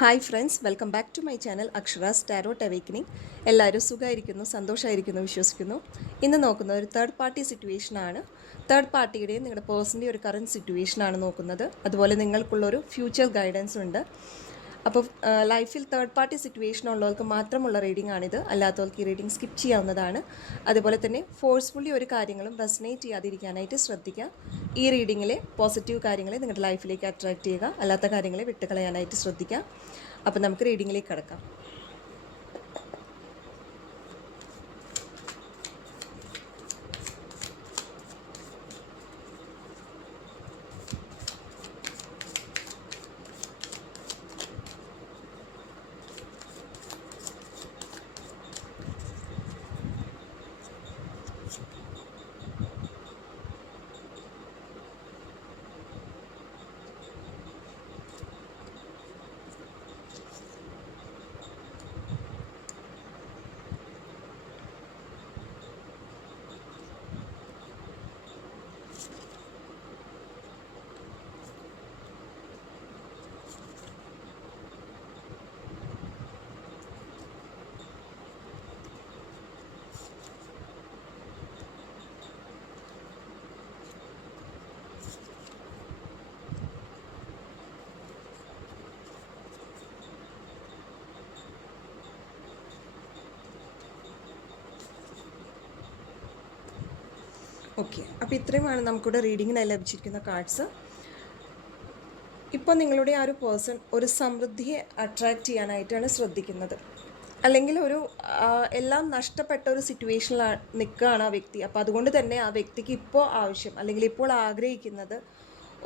Hi friends welcome back to my channel Akshara's tarot awakening എല്ലാവരും സുഖമായിരിക്കുന്നു സന്തോഷമായിരിക്കുന്നു വിശ്വസിക്കുന്നു. ഇന്ന് നോക്കുന്ന ഒരു തേർഡ് പാർട്ടി സിറ്റുവേഷനാണ് തേർഡ് പാർട്ടിയുടെയും നിങ്ങളുടെ പേഴ്സന്റെ ഒരു കറന്റ് സിറ്റുവേഷനാണ് നോക്കുന്നത്. അതുപോലെ നിങ്ങൾക്കുള്ളൊരു ഫ്യൂച്ചർ ഗൈഡൻസ് ഉണ്ട്. അപ്പോൾ ലൈഫിൽ തേർഡ് പാർട്ടി സിറ്റുവേഷൻ ഉള്ളവർക്ക് മാത്രമുള്ള റീഡിംഗ് ആണിത്. അല്ലാത്തവർക്ക് ഈ റീഡിംഗ് സ്കിപ്പ് ചെയ്യാവുന്നതാണ്. അതുപോലെ തന്നെ ഫോഴ്സ്ഫുള്ളി ഒരു കാര്യങ്ങളും റെസനേറ്റ് ചെയ്യാതിരിക്കാനായിട്ട് ശ്രദ്ധിക്കുക. ഈ റീഡിങ്ങിലെ പോസിറ്റീവ് കാര്യങ്ങളെ നിങ്ങളുടെ ലൈഫിലേക്ക് അട്രാക്റ്റ് ചെയ്യുക. അല്ലാത്ത കാര്യങ്ങളെ വിട്ടുകളയാനായിട്ട് ശ്രദ്ധിക്കുക. അപ്പോൾ നമുക്ക് റീഡിങ്ങിലേക്ക് കിടക്കാം. ഓക്കെ അപ്പോൾ ഇത്രയുമാണ് നമുക്കിവിടെ റീഡിങ്ങിനായി ലഭിച്ചിരിക്കുന്ന കാർഡ്സ് ഇപ്പോൾ നിങ്ങളുടെ ആ ഒരു പേഴ്സൺ ഒരു സമൃദ്ധിയെ അട്രാക്റ്റ് ചെയ്യാനായിട്ടാണ് ശ്രദ്ധിക്കുന്നത്. അല്ലെങ്കിൽ ഒരു എല്ലാം നഷ്ടപ്പെട്ട ഒരു സിറ്റുവേഷനിൽ നിൽക്കുകയാണ് ആ വ്യക്തി. അപ്പോൾ അതുകൊണ്ട് തന്നെ ആ വ്യക്തിക്ക് ഇപ്പോൾ ആവശ്യം അല്ലെങ്കിൽ ഇപ്പോൾ ആഗ്രഹിക്കുന്നത്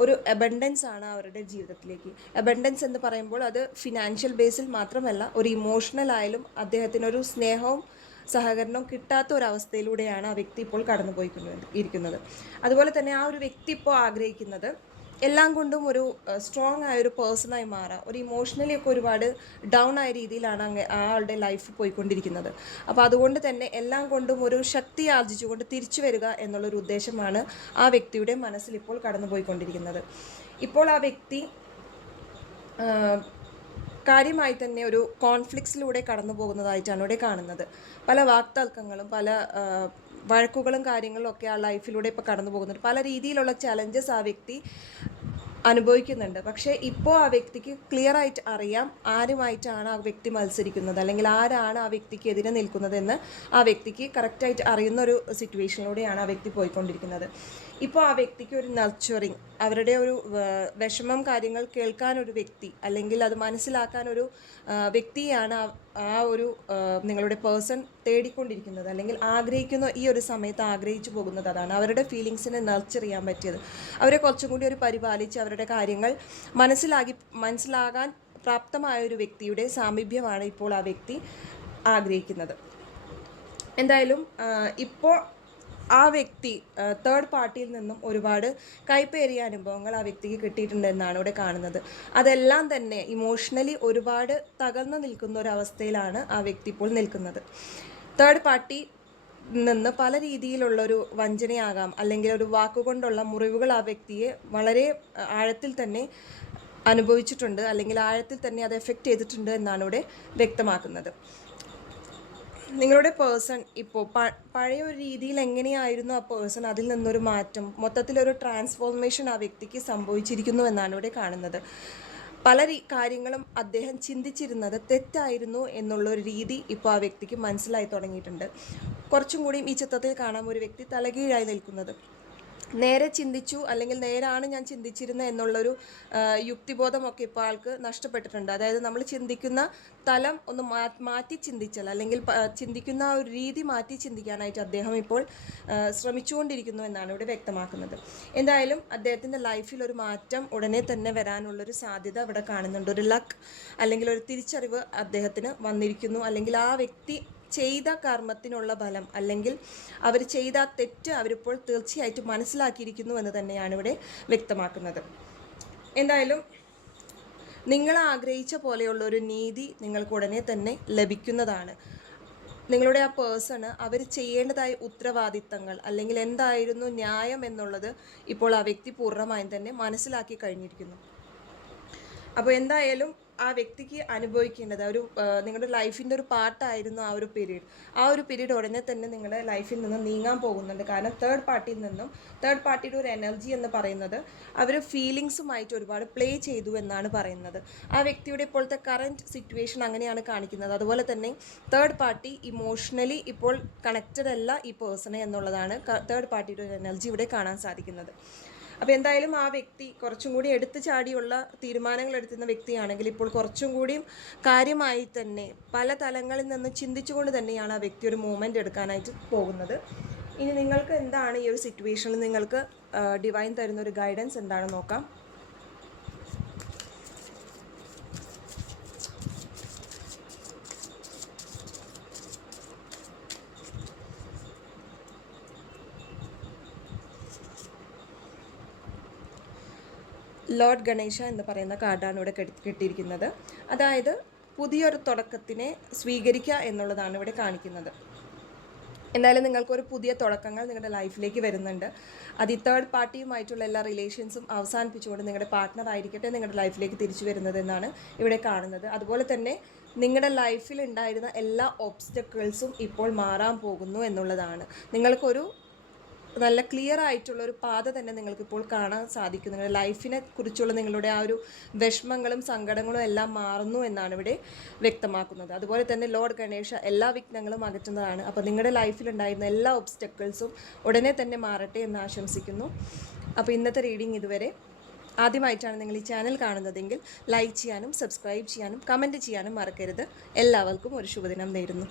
ഒരു അബണ്ടൻസ് ആണ് അവരുടെ ജീവിതത്തിലേക്ക്. അബണ്ടൻസ് എന്ന് പറയുമ്പോൾ അത് ഫിനാൻഷ്യൽ ബേസിൽ മാത്രമല്ല ഒരു ഇമോഷണൽ ആയാലും അദ്ദേഹത്തിനൊരു സ്നേഹവും സഹകരണവും കിട്ടാത്ത ഒരവസ്ഥയിലൂടെയാണ് ആ വ്യക്തി ഇപ്പോൾ കടന്നുപോയിക്കുന്നത് ഇരിക്കുന്നത്. അതുപോലെ തന്നെ ആ ഒരു വ്യക്തി ഇപ്പോൾ ആഗ്രഹിക്കുന്നത് എല്ലാം കൊണ്ടും ഒരു സ്ട്രോങ് ആയ ഒരു പേഴ്സണായി മാറാം ഒരു ഇമോഷണലി ഒക്കെ ഒരുപാട് ഡൗൺ ആയ രീതിയിലാണ് അങ്ങ് ആളുടെ ലൈഫ് പോയിക്കൊണ്ടിരിക്കുന്നത്. അപ്പോൾ അതുകൊണ്ട് തന്നെ എല്ലാം കൊണ്ടും ഒരു ശക്തി ആർജിച്ചുകൊണ്ട് തിരിച്ചു വരിക എന്നുള്ളൊരു ഉദ്ദേശമാണ് ആ വ്യക്തിയുടെ മനസ്സിൽ ഇപ്പോൾ കടന്നുപോയിക്കൊണ്ടിരിക്കുന്നത്. ഇപ്പോൾ ആ വ്യക്തി കാര്യമായി തന്നെ ഒരു കോൺഫ്ലിക്ട്സിലൂടെ കടന്നു പോകുന്നതായിട്ടാണ് ഇവിടെ കാണുന്നത്. പല വാക്തർക്കങ്ങളും പല വഴക്കുകളും കാര്യങ്ങളും ഒക്കെ ആ ലൈഫിലൂടെ ഇപ്പോൾ കടന്നു പോകുന്നുണ്ട്. പല രീതിയിലുള്ള ചലഞ്ചസ് ആ വ്യക്തി അനുഭവിക്കുന്നുണ്ട്. പക്ഷേ ഇപ്പോൾ ആ വ്യക്തിക്ക് ക്ലിയർ ആയിട്ട് അറിയാം ആരുമായിട്ടാണ് ആ വ്യക്തി മത്സരിക്കുന്നത് അല്ലെങ്കിൽ ആരാണ് ആ വ്യക്തിക്ക് എതിരെ നിൽക്കുന്നതെന്ന് ആ വ്യക്തിക്ക് കറക്റ്റായിട്ട് അറിയുന്ന ഒരു സിറ്റുവേഷനിലൂടെയാണ് ആ വ്യക്തി പോയിക്കൊണ്ടിരിക്കുന്നത്. ഇപ്പോൾ ആ വ്യക്തിക്ക് ഒരു നർച്ചറിങ് അവരുടെ ഒരു വിഷമം കാര്യങ്ങൾ കേൾക്കാൻ ഒരു വ്യക്തി അല്ലെങ്കിൽ അത് മനസ്സിലാക്കാൻ ഒരു വ്യക്തിയാണ് ആ- ഒരു നിങ്ങളുടെ പേഴ്സൺ തേടിക്കൊണ്ടിരിക്കുന്നത് അല്ലെങ്കിൽ ആഗ്രഹിക്കുന്ന ഈ ഒരു സമയത്ത് ആഗ്രഹിച്ചു പോകുന്നത് അതാണ്. അവരുടെ ഫീലിങ്സിനെ നർച്ചർ ചെയ്യാൻ പറ്റിയത്. അവരെ കുറച്ചും കൂടി ഒരു പരിപാലിച്ച് അവരുടെ കാര്യങ്ങൾ മനസ്സിലാക്കി മനസ്സിലാകാൻ പ്രാപ്തമായ ഒരു വ്യക്തിയുടെ സാമീപ്യമാണ് ഇപ്പോൾ ആ വ്യക്തി ആഗ്രഹിക്കുന്നത്. എന്തായാലും ഇപ്പോൾ ആ വ്യക്തി തേർഡ് പാർട്ടിയിൽ നിന്നും ഒരുപാട് കൈപ്പേറിയ അനുഭവങ്ങൾ ആ വ്യക്തിക്ക് കിട്ടിയിട്ടുണ്ട് എന്നാണ് ഇവിടെ കാണുന്നത്. അതെല്ലാം തന്നെ ഇമോഷണലി ഒരുപാട് തകർന്നു നിൽക്കുന്ന ഒരു അവസ്ഥയിലാണ് ആ വ്യക്തി ഇപ്പോൾ നിൽക്കുന്നത്. തേർഡ് പാർട്ടി നിന്ന് പല രീതിയിലുള്ളൊരു വഞ്ചനയാകാം അല്ലെങ്കിൽ ഒരു വാക്കുകൊണ്ടുള്ള മുറിവുകൾ ആ വ്യക്തിയെ വളരെ ആഴത്തിൽ തന്നെ അനുഭവിച്ചിട്ടുണ്ട് അല്ലെങ്കിൽ ആഴത്തിൽ തന്നെ അത് എഫക്റ്റ് ചെയ്തിട്ടുണ്ട് എന്നാണ് ഇവിടെ വ്യക്തമാക്കുന്നത്. നിങ്ങളുടെ പേഴ്സൺ ഇപ്പോൾ പഴയ ഒരു രീതിയിൽ എങ്ങനെയായിരുന്നു ആ പേഴ്സൺ? അതിൽ നിന്നൊരു മാറ്റം മൊത്തത്തിലൊരു ട്രാൻസ്ഫോർമേഷൻ ആ വ്യക്തിക്ക് സംഭവിച്ചിരിക്കുന്നു എന്നാണ് ഇവിടെ കാണുന്നത്. പല കാര്യങ്ങളും അദ്ദേഹം ചിന്തിച്ചിരുന്നത് തെറ്റായിരുന്നു എന്നുള്ള ഒരു രീതി ഇപ്പോൾ ആ വ്യക്തിക്ക് മനസ്സിലായി തുടങ്ങിയിട്ടുണ്ട്. കുറച്ചും കൂടിയും ഈ ചിത്രത്തിൽ കാണാം ഒരു വ്യക്തി തലകീഴായി നിൽക്കുന്നത്. നേരെ ചിന്തിച്ചു അല്ലെങ്കിൽ നേരാണ് ഞാൻ ചിന്തിച്ചിരുന്നത് എന്നുള്ളൊരു യുക്തിബോധമൊക്കെ ഇപ്പോൾ ആൾക്ക് നഷ്ടപ്പെട്ടിട്ടുണ്ട്. അതായത് നമ്മൾ ചിന്തിക്കുന്ന തലം ഒന്ന് മാറ്റി ചിന്തിച്ചാൽ അല്ലെങ്കിൽ ചിന്തിക്കുന്ന ഒരു രീതി മാറ്റി ചിന്തിക്കാനായിട്ട് അദ്ദേഹം ഇപ്പോൾ ശ്രമിച്ചുകൊണ്ടിരിക്കുന്നു എന്നാണ് ഇവിടെ വ്യക്തമാക്കുന്നത്. എന്തായാലും അദ്ദേഹത്തിന്റെ ലൈഫിൽ ഒരു മാറ്റം ഉടനെ തന്നെ വരാനുള്ളൊരു സാധ്യത ഇവിടെ കാണുന്നുണ്ട്. ഒരു ലക്ക് അല്ലെങ്കിൽ ഒരു തിരിച്ചറിവ് അദ്ദേഹത്തിന് വന്നിരിക്കുന്നു. അല്ലെങ്കിൽ ആ വ്യക്തി ചെയ്ത കർമ്മത്തിനുള്ള ഫലം അല്ലെങ്കിൽ അവർ ചെയ്ത തെറ്റ് അവരിപ്പോൾ തീർച്ചയായിട്ടും മനസ്സിലാക്കിയിരിക്കുന്നു എന്ന് തന്നെയാണ് ഇവിടെ വ്യക്തമാക്കുന്നത്. എന്തായാലും നിങ്ങൾ ആഗ്രഹിച്ച പോലെയുള്ള ഒരു നീതി നിങ്ങൾക്ക് ഉടനെ തന്നെ ലഭിക്കുന്നതാണ്. നിങ്ങളുടെ ആ പേഴ്സണ് അവർ ചെയ്യേണ്ടതായ ഉത്തരവാദിത്തങ്ങൾ അല്ലെങ്കിൽ എന്തായിരുന്നു ന്യായം എന്നുള്ളത് ഇപ്പോൾ ആ വ്യക്തി പൂർണമായും തന്നെ മനസ്സിലാക്കി കഴിഞ്ഞിരിക്കുന്നു. അപ്പോൾ എന്തായാലും ആ വ്യക്തിക്ക് അനുഭവിക്കേണ്ടത് ഒരു നിങ്ങളുടെ ലൈഫിന്റെ ഒരു പാർട്ടായിരുന്നു ആ ഒരു പീരീഡ്. ആ ഒരു പീരീഡ് ഉടനെ തന്നെ നിങ്ങളുടെ ലൈഫിൽ നിന്ന് നീങ്ങാൻ പോകുന്നുണ്ട്. കാരണം തേർഡ് പാർട്ടിയിൽ നിന്നും തേർഡ് പാർട്ടിയുടെ ഒരു എനർജി എന്ന് പറയുന്നത് അവർ ഫീലിങ്സുമായിട്ട് ഒരുപാട് പ്ലേ ചെയ്തു എന്നാണ് പറയുന്നത്. ആ വ്യക്തിയുടെ ഇപ്പോഴത്തെ കറന്റ് സിറ്റുവേഷൻ അങ്ങനെയാണ് കാണിക്കുന്നത്. അതുപോലെ തന്നെ തേർഡ് പാർട്ടി ഇമോഷണലി ഇപ്പോൾ കണക്റ്റഡ് അല്ല ഈ പേഴ്സണെ എന്നുള്ളതാണ് തേർഡ് പാർട്ടിയുടെ ഒരു എനർജി ഇവിടെ കാണാൻ സാധിക്കുന്നത്. അപ്പോൾ എന്തായാലും ആ വ്യക്തി കുറച്ചും കൂടി എടുത്തു ചാടിയുള്ള തീരുമാനങ്ങൾ എടുത്തുന്ന വ്യക്തിയാണെങ്കിൽ ഇപ്പോൾ കുറച്ചും കൂടിയും കാര്യമായി തന്നെ പല തലങ്ങളിൽ നിന്ന് ചിന്തിച്ചുകൊണ്ട് തന്നെയാണ് ആ വ്യക്തി ഒരു മൂവ്മെന്റ് എടുക്കാനായിട്ട് പോകുന്നത്. ഇനി നിങ്ങൾക്ക് എന്താണ് ഈ ഒരു സിറ്റുവേഷനിൽ നിങ്ങൾക്ക് ഡിവൈൻ തരുന്ന ഒരു ഗൈഡൻസ് എന്താണെന്ന് നോക്കാം. ലോർഡ് ഗണേശ എന്ന് പറയുന്ന കാർഡാണ് ഇവിടെ കെട്ടിയിരിക്കുന്നത്. അതായത് പുതിയൊരു തുടക്കത്തിനെ സ്വീകരിക്കുക എന്നുള്ളതാണ് ഇവിടെ കാണിക്കുന്നത്. എന്തായാലും നിങ്ങൾക്കൊരു പുതിയ തുടക്കങ്ങൾ നിങ്ങളുടെ ലൈഫിലേക്ക് വരുന്നുണ്ട്. അത് ഈ തേർഡ് പാർട്ടിയുമായിട്ടുള്ള എല്ലാ റിലേഷൻസും അവസാനിപ്പിച്ചുകൊണ്ട് നിങ്ങളുടെ പാർട്ട്ണർ ആയിരിക്കട്ടെ നിങ്ങളുടെ ലൈഫിലേക്ക് തിരിച്ചു വരുന്നത് എന്നാണ് ഇവിടെ കാണുന്നത്. അതുപോലെ തന്നെ നിങ്ങളുടെ ലൈഫിൽ ഉണ്ടായിരുന്ന എല്ലാ ഒബ്സ്റ്റക്കിൾസും ഇപ്പോൾ മാറാൻ പോകുന്നു എന്നുള്ളതാണ്. നിങ്ങൾക്കൊരു നല്ല ക്ലിയർ ആയിട്ടുള്ള ഒരു പാത തന്നെ നിങ്ങൾക്ക് ഇപ്പോൾ കാണാൻ സാധിക്കും. നിങ്ങളുടെ ലൈഫിനെ കുറിച്ചുള്ള നിങ്ങളുടെ ആ ഒരു വിഷമങ്ങളും സങ്കടങ്ങളും എല്ലാം മാറുന്നു എന്നാണ് ഇവിടെ വ്യക്തമാക്കുന്നത്. അതുപോലെ തന്നെ ലോർഡ് ഗണേഷ എല്ലാ വിഘ്നങ്ങളും അകറ്റുന്നതാണ്. അപ്പോൾ നിങ്ങളുടെ ലൈഫിലുണ്ടായിരുന്ന എല്ലാ ഒബ്സ്റ്റക്കിൾസും ഉടനെ തന്നെ മാറട്ടെ എന്ന് ആശംസിക്കുന്നു. അപ്പോൾ ഇന്നത്തെ റീഡിംഗ് ഇതുവരെ ആദ്യമായിട്ടാണ് നിങ്ങൾ ഈ ചാനൽ കാണുന്നതെങ്കിൽ ലൈക്ക് ചെയ്യാനും സബ്സ്ക്രൈബ് ചെയ്യാനും കമന്റ് ചെയ്യാനും മറക്കരുത്. എല്ലാവർക്കും ഒരു ശുഭദിനം നേരുന്നു.